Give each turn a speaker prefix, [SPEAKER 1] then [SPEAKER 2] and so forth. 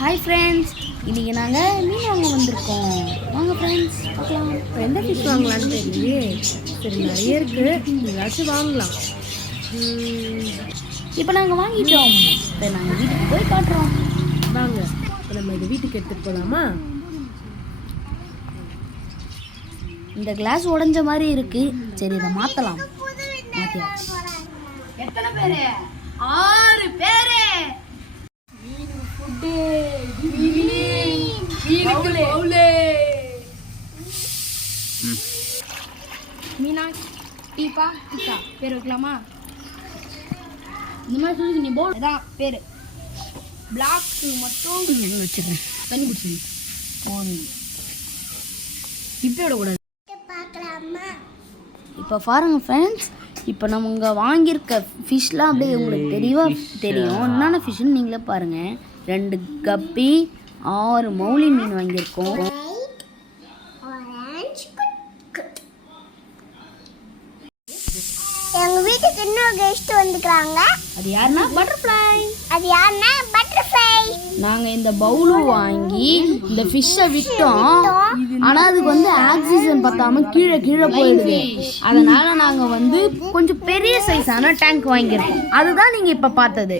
[SPEAKER 1] Hi friends இன்றைக்கி நாங்கள் மீன் வாங்க வந்திருக்கோம். வாங்க ஃப்ரெண்ட்ஸ் பார்க்கலாம்.
[SPEAKER 2] இப்போ எந்த ஃபிஷ் வாங்கலாம்னு தெரியலையே. சரி நிறைய இருக்கு. ஏதாச்சும் வாங்கலாம்.
[SPEAKER 1] இப்போ நாங்கள் வாங்கிட்டோம். இப்போ நாங்கள் வீட்டுக்கு போய் காட்டுறோம்.
[SPEAKER 2] வாங்க. இப்போ நம்ம இதை வீட்டுக்கு எடுத்துகிட்டு போகலாமா
[SPEAKER 1] இந்த கிளாஸ் உடைஞ்ச மாதிரி இருக்கு. சரி இதை மாற்றலாம் மாற்றியாச்சு எத்தனை பேர்? ஆறு பேர்.
[SPEAKER 3] மீனா டீப்பா டிக்கா பேர் வைக்கலாமா
[SPEAKER 1] இந்த மாதிரி சொல்லி நீ போல்
[SPEAKER 3] அதான் பேர் பிளாக்கு மட்டும்
[SPEAKER 1] வச்சிடுறேன்
[SPEAKER 3] தண்ணி பிடிச்சி
[SPEAKER 1] போதும் இப்போ விடக்கூடாது இப்போ பாருங்க ஃப்ரெண்ட்ஸ் இப்போ நம்ம இங்கே வாங்கியிருக்க ஃபிஷ்லாம் அப்படியே உங்களுக்கு தெளிவாக தெரியும் என்னென்ன ஃபிஷ்ஷுன்னு நீங்களே பாருங்கள் ரெண்டு கப்பி ஆறு மௌலி மீன் வாங்கியிருக்கோம்.
[SPEAKER 4] எங்க வீட்டுக்கு இன்னொரு கெஸ்ட் வந்துக்கிறாங்க.
[SPEAKER 1] அது யாருன்னா? பட்டர்ஃப்ளை
[SPEAKER 4] அது யாருன்னா? பட்டர்ஃப்ளை
[SPEAKER 1] நாங்கள் இந்த பவுலும் வாங்கி இந்த ஃபிஷ்ஷை விட்டோம். ஆனால் அதுக்கு வந்து ஆக்சிஜன் பத்தாம கீழே கீழே போயிடுது. அதனால நாங்கள் வந்து கொஞ்சம் பெரிய சைஸான டேங்க் வாங்கியிருக்கோம். அதுதான் நீங்கள் இப்போ பார்த்தது.